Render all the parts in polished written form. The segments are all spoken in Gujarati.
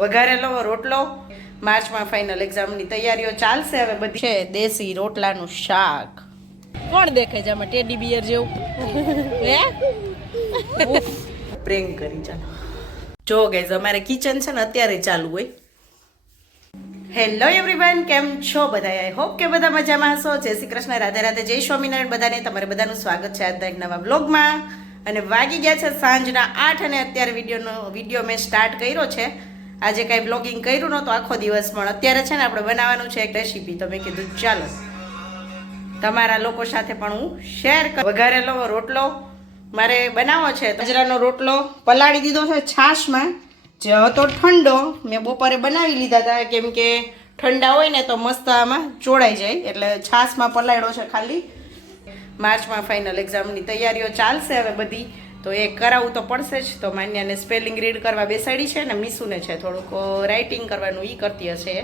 વઘારેલો રોટલો માર્ચમાં ફાઇનલ એક્ઝામની તૈયારીઓ ચાલશે હવે બધી છે દેશી રોટલાનું શાક. કોણ દેખે છે આમાં ટેડી બિયર જેવું? હે પ્રેન્ક કરી ચાલો. જો ગાઈઝ અમારે કિચન છે ને અત્યારે ચાલુ હોય. હેલો એવરીવન, કેમ છો બધા? આઈ હોપ કે બધા મજામાં હશો. જય શ્રી કૃષ્ણ, રાધે રાધે, જય સ્વામિનારાયણ બધાને. તમારે બધાનું સ્વાગત છે આજના એક નવા બ્લોગમાં. અને વાગી ગયા છે સાંજના 8 અને અત્યારે વિડીયો મેં સ્ટાર્ટ કર્યો છે. આજે કાંઈ બ્લોગિંગ કર્યું નહોતું આખો દિવસ, પણ અત્યારે છે ને આપણે બનાવવાનું છે એક રેસીપી. તો મેં કીધું ચાલો તમારા લોકો સાથે પણ હું શેર કરું. વઘારેલો રોટલો મારે બનાવવો છે. બાજરાનો રોટલો પલાળી દીધો છે છાશમાં, જે હતો ઠંડો. મેં બપોરે બનાવી લીધા હતા કેમ કે ઠંડા હોય ને તો મસ્ત આમાં ચોળાઈ જાય, એટલે છાશમાં પલાળ્યો છે ખાલી. માર્ચમાં ફાઇનલ એક્ઝામની તૈયારીઓ ચાલશે હવે બધી, તો એ કરાવવું તો પડશે જ. તો માન્યાને સ્પેલિંગ રીડ કરવા બેસાડી છે ને મીસુને છે થોડુંક રાઇટિંગ કરવાનું, એ કરતી હશે.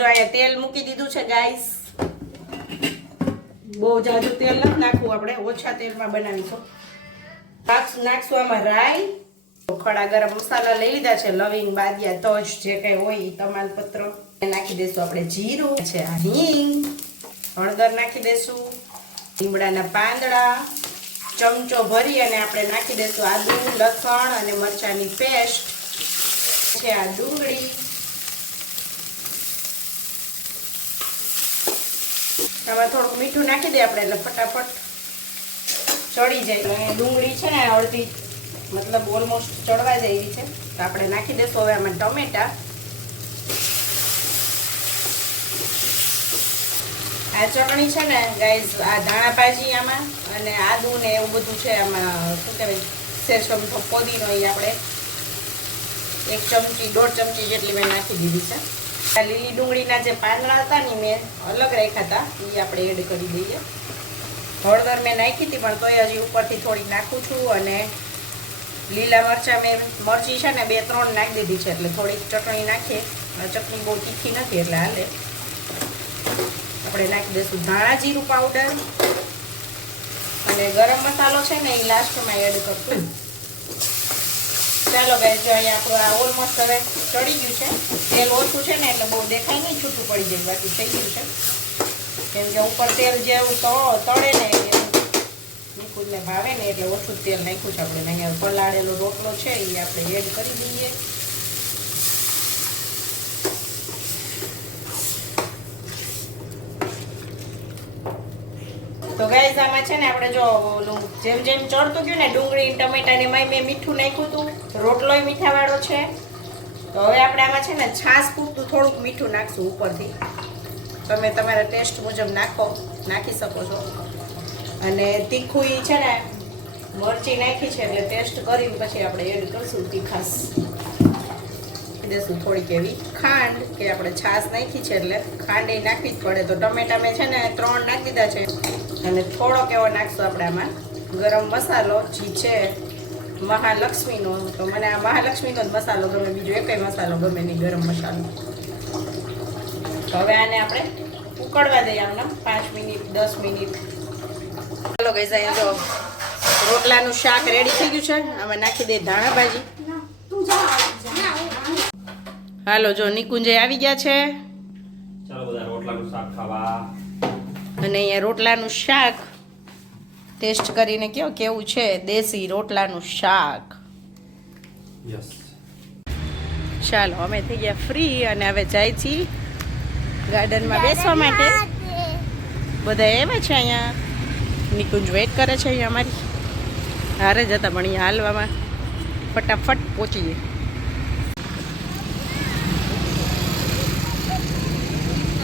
જો અહીંયા તેલ મૂકી દીધું છે ગાઈસ. બહુ જાજુ તેલ નથી નાખવું, આપણે ઓછા તેલમાં બનાવીશું. નાખશું આમાં રાઈ, ખડા ગરમ મસાલા લઈ લીધા છે, લવિંગ, બાદિયા, તજ જે કઈ હોય, તમાલપત્ર નાખી દેશું. આપણે જીરું છે, હિંગ, હળદર નાખી દેશું, લીમડાના પાંદડા ચમચો ભરી અને આપણે નાખી દેશું આદુ, લસણ અને મરચાંની પેસ્ટ છે. આ ડુંગળી, આમાં થોડુંક મીઠું નાખી દે આપણે એટલે ફટાફટ ચડી જાય. ડુંગળી છે ને અડધી મતલબ ઓલમોસ્ટ ચડવા જાય એવી છે, તો આપણે નાખી દેશું હવે આમાં ટમેટા. આ ચટણી છે ને ગાઈઝ, આ ધાણા ભાજી આમાં અને આદુ ને એવું બધું છે આમાં. શું કહેવાય, શેર ચમચો પોદીનો એ આપણે 1 ચમચી 1.5 ચમચી જેટલી મેં નાખી દીધી છે. આ લીલી ડુંગળીના જે પાંદડા હતા ને મેં અલગ રાખ્યા હતા, એ આપણે એડ કરી દઈએ. હળદર મેં નાખી હતી પણ તોય હજી ઉપરથી થોડીક નાખું છું. અને લીલા મરચાં મેં મરચી છે ને 2-3 નાખી દીધી છે, એટલે થોડીક ચટણી નાખીએ. ચટણી બહુ તીખી નથી એટલે હાલે. આપણે નાખી દઈશું ધાણા જીરું પાવડર અને ગરમ મસાલો છે ને એ લાસ્ટમાં એડ કરશું. ચાલો ગાઈસ, જો અહીંયા આપણું આ ઓલમોસ્ટ હવે ચડી ગયું છે. તેલ ઓછું છે ને એટલે બહુ દેખાય નહીં, છૂટું પડી જાય, બાકી થઈ ગયું છે. કેમ કે ઉપર તેલ જેવું તળે ને નિકુંજને ભાવે ને એટલે ઓછું તેલ નાખ્યું છે આપણે. અહીંયા પલાળેલો રોટલો છે એ આપણે એડ કરી દઈએ. તો ગાઈસ આમાં છે ને આપણે જો ઓલું જેમ જેમ ચડતું ગયું ને ડુંગળી ટમેટા ને એમાં મેં મીઠું નાખ્યું હતું, રોટલોય મીઠાવાળો છે. તો હવે આપણે આમાં છે ને છાશ પૂરતું થોડુંક મીઠું નાખશું ઉપરથી. તમે તમારા ટેસ્ટ મુજબ નાખી શકો છો. અને તીખું છે ને મરચી નાખી છે એટલે ટેસ્ટ કરીને પછી આપણે એડ કરશું તીખાશ. દેશું થોડીક એવી ખાંડ, કે આપણે છાશ નાખી છે એટલે ખાંડ એ નાખવી જ પડે. તો ટમેટા મેં છે ને 3 નાખી દીધા છે. અને થોડોક એવો નાખશું આપણે આમાં ગરમ મસાલો, જે છે મહાલક્ષ્મીનો. તો મને આ મહાલક્ષ્મીનો જ મસાલો ગમે, બીજો એકેય મસાલો ગમે નહીં, ગરમ મસાલો. તો હવે આને આપણે ઉકળવા દઈએ આમને 5 મિનિટ 10 મિનિટ. ચાલો ગાઈસ, અહીંયા જો રોટલાનું શાક રેડી થઈ ગયું છે. આમાં નાખી દઈએ ધાણા ભાજી. હાલો, જો નિકુંજે આવી ગયા છે. ચાલો બધા રોટલાનું શાક ખાવા. અને અહીંયા રોટલાનું શાક ટેસ્ટ કરીને કયો કેવું છે, દેશી રોટલાનું શાક. યસ. ચાલો, અમે થઈ ગયા ફ્રી અને હવે જાય છીએ ગાર્ડનમાં બેસવા માટે. બધા એવા છે અહીંયા. નિકુંજ વેઇટ કરે છે અહીંયા અમારી હારે જ હતા, પણ અહીંયા હાલવામાં ફટાફટ પહોંચીએ.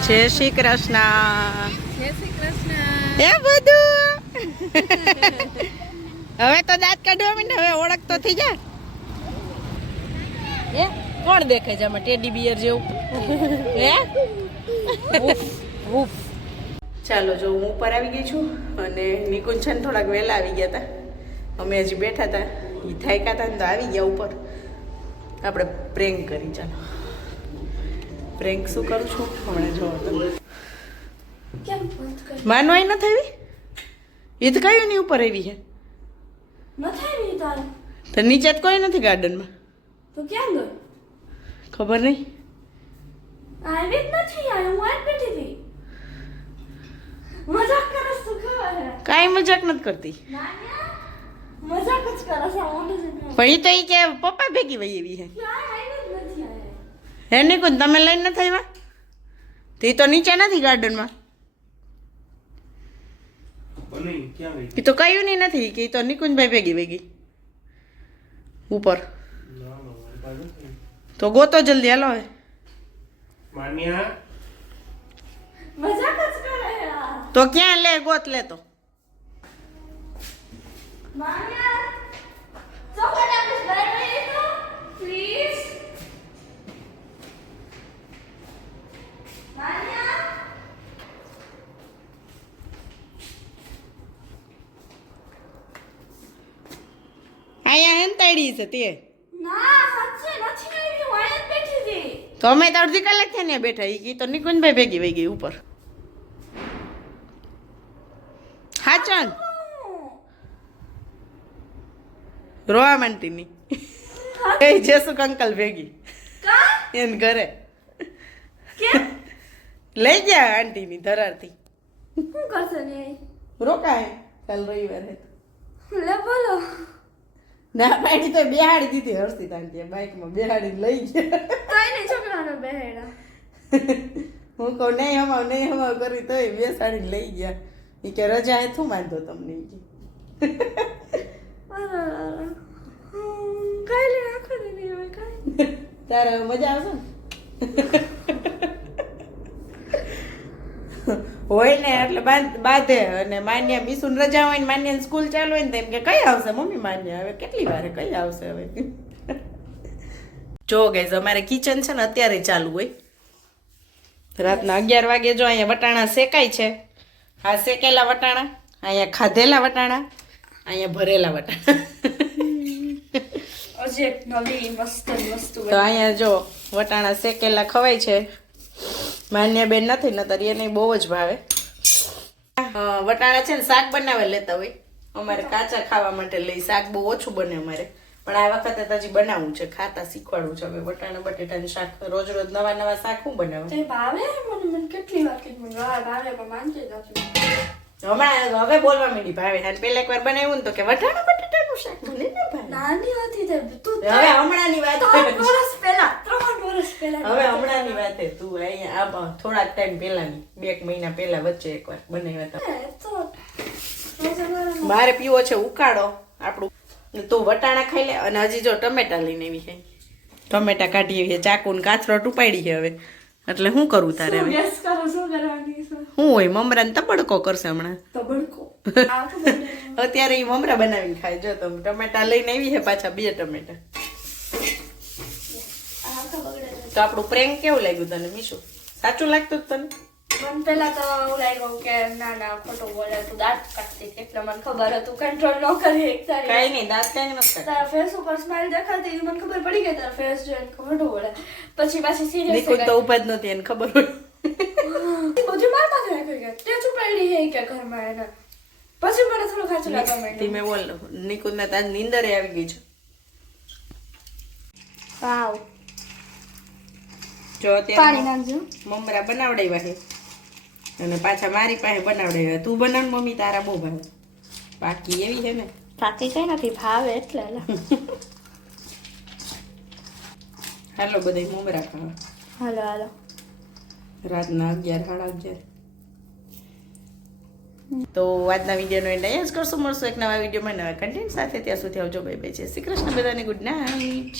જય શ્રી કૃષ્ણ. જય શ્રી કૃષ્ણ. એ બધું હવે તો દાંત કાઢવા માંડે, હવે ઓળખ તો થઈ જાય. એ કોણ દેખે છે આમાં ટેડી બિયર જેવું? હે ચાલો, જો હું ઉપર આવી ગઈ છું અને નિકુંજ છે ને થોડાક વહેલા આવી ગયા હતા. અમે હજી બેઠા હતા, એ થાક્યા હતા ને તો આવી ગયા ઉપર. આપણે પ્રેન્ક કરી. ચાલો પ્રેન્ક શું કરું છું હમણાં જોવો તમે. કેમ બંધ કરી માનવાય નથી આવી એ તો કયું ની ઉપર આવી છે ન થાય નહીં તારે તો નીચે જ કોઈ નથી ગાર્ડનમાં તો ક્યાં ગયો ખબર નહીં આવી જ નથી યાર હું આ જ બેઠી હતી મજાક કરસ તું ખબર હે કાંઈ મજાક નથી કરતી નાન્યા મજાક જ કરસ આ મોટો છે પણ એ તો એ કે પપ્પા ભેગી વહી એવી છે ક્યાં આવી જ નથી આયા હે નિકુંજ તમે લઈને નથી આવ્યા તો એ તો નીચે નથી ગાર્ડનમાં નહીં ક્યાં ગઈ એ તો કયું નહીં નથી કે એ તો નિકુંજભાઈ ભેગી વહી ગઈ ઉપર ના ના મારી પાસે નથી. તો ગોતો જલ્દી હાલો હવે માન્યા મજાક જ કરે યાર તો ક્યાં લે ગોત લે તો નાન્યા ચોકલેટ આપીશ બહાર લઈ તો પ્લીઝ નાન્યા અહીંયા હંતાડી છે તે ના સાચે નથી આવી હું આયા જ બેઠી હતી તો અમે તો અડધી કલાક થયા ને બેઠા એ તો નિકુંજભાઈ ભેગી વહી ગઈ ઉપર હા ચાલ રોવા માંડતી ની એ જેસુક અંકલ ભેગી કા એને ઘરે કેમ લઈ ગયા આંટીની ધરારથી શું કરશે ને રોકાય કાલ રવિવારે લે બોલો ના પાડી તો બેહાડી દીધી હર્ષિત આંટીએ બાઇકમાં બેહાડીને લઈ ગયા તોય નહીં છોકરાનો બહેડા હું કહું નહીં હમાવ કરી તોય બેસાડીને લઈ ગયા એ કે રજા એ શું માનતો તમને ઈ કે. કઈ લે આખો નહીં હવે કઈ તારે હવે મજા આવશે ને હોય ને એટલે બાંધે અને માન્યા મીસુન રજા હોય ને માન્યા સ્કૂલ ચાલુ હોય ને તો એમ કે કઈ આવશે મમ્મી માન્યા હવે કેટલી વારે કઈ આવશે હવે જો ગાઈઝ અમારે કિચન છે ને અત્યારે ચાલુ હોય રાતના 11 વાગે જો અહીંયા વટાણા શેકાય છે આ શેકેલા વટાણા અહીંયા ખાધેલા વટાણા અહીંયા ભરેલા વટાણા હજી એક નવી મસ્ત વસ્તુ તો અહીંયા જો વટાણા શેકેલા ખવાય છે માન્ય બેન નથી નતર એને બહુ જ ભાવે વટાણા છે ને શાક બનાવે લેતા હોય અમારે કાચા ખાવા માટે લઈ શાક બહુ ઓછું બને અમારે પણ આ વખતે તો હજી બનાવવું છે ખાતા શીખવાડવું છે હવે વટાણા બટેટાનું શાક રોજ રોજ નવા નવા શાક હું બનાવું તે ભાવે મને કેટલી વાર કીધું મને ભાવે પણ માનતી નથી હમણાં હવે બોલવા માંડી ભાવે અને પેલા એકવાર બનાવ્યું ને તો કે વટાણા બટેટાનું શાક મને ના ભાવે નાની હતી તે તું હવે હમણાંની વાત 3 વર્ષ પહેલા હવે હમણાંની વાત છે તું અહીંયા આ થોડાક ટાઈમ પહેલાની 2 મહિના પહેલા વચ્ચે એકવાર બનાવ્યા હતા મારે પીવો છે ઉકાળો આપણું તું વટાણા ખાઈ લે અને હજી જો ટમેટા લઈને આવી છે ટમેટા કાઢી આવી છે ચાકુ ને કાથરો ટુપાડી છે હવે એટલે શું કરું તારે હવે ગેસ કરો શું કરવાની છે શું હોય મમરાને તબડકો કરશે હમણાં તબડકો અત્યારે એ મમરા બનાવીને ખાય જો તમે ટમેટા લઈને આવી છે પાછા 2 ટમેટા તો આપણું પ્રેન્ક કેવું લાગ્યું તને મીશુ સાચું લાગતું તને મને પેલા તો એવું લાગ્યું કે ના ના ખોટું બોલે તું દાંત કાઢતી હતી એટલે મને ખબર હતું કંટ્રોલ ન કરી એક તારી કઈ નહીં દાંત કઈ નથી તારા ફેસ ઉપર સ્માઈલ દેખાતી મને ખબર પડી ગઈ તારા ફેસ જોઈને ખોટું બોલે પછી પાછી સિરિયસ નિકુંજ તો ઉભા જ નથી એને ખબર હોય બધું માર પાસે રાખી ગયા તે છુપાડી હે કે ઘરમાં એને પછી મને થોડું ખાચું લાગવા માંડ્યું ધીમે બોલ નિકુંજ ને તાજ નીંદરે આવી ગઈ છે વાવ જો પાણી અત્યારે નાખજો મમરા બનાવડાવ્યા છે અને પાછા મારી પાસે બનાવડાવ્યા તું બનાવ મમ્મી તારા બહુ ભાવે બાકી એવી છે ને બાકી કઈ નથી ભાવે એટલે હાલો બધા મમરા ખાવા હાલો હાલો રાતના 11 સાડા 11 તો આજના વિડીયોનો એન્ડ અહીંયા જ કરશું મળશું એક નવા વિડીયોમાં નવા કન્ટેન્ટ સાથે ત્યાં સુધી આવજો બાય બાય જય શ્રી કૃષ્ણ બધાને ગુડ નાઇટ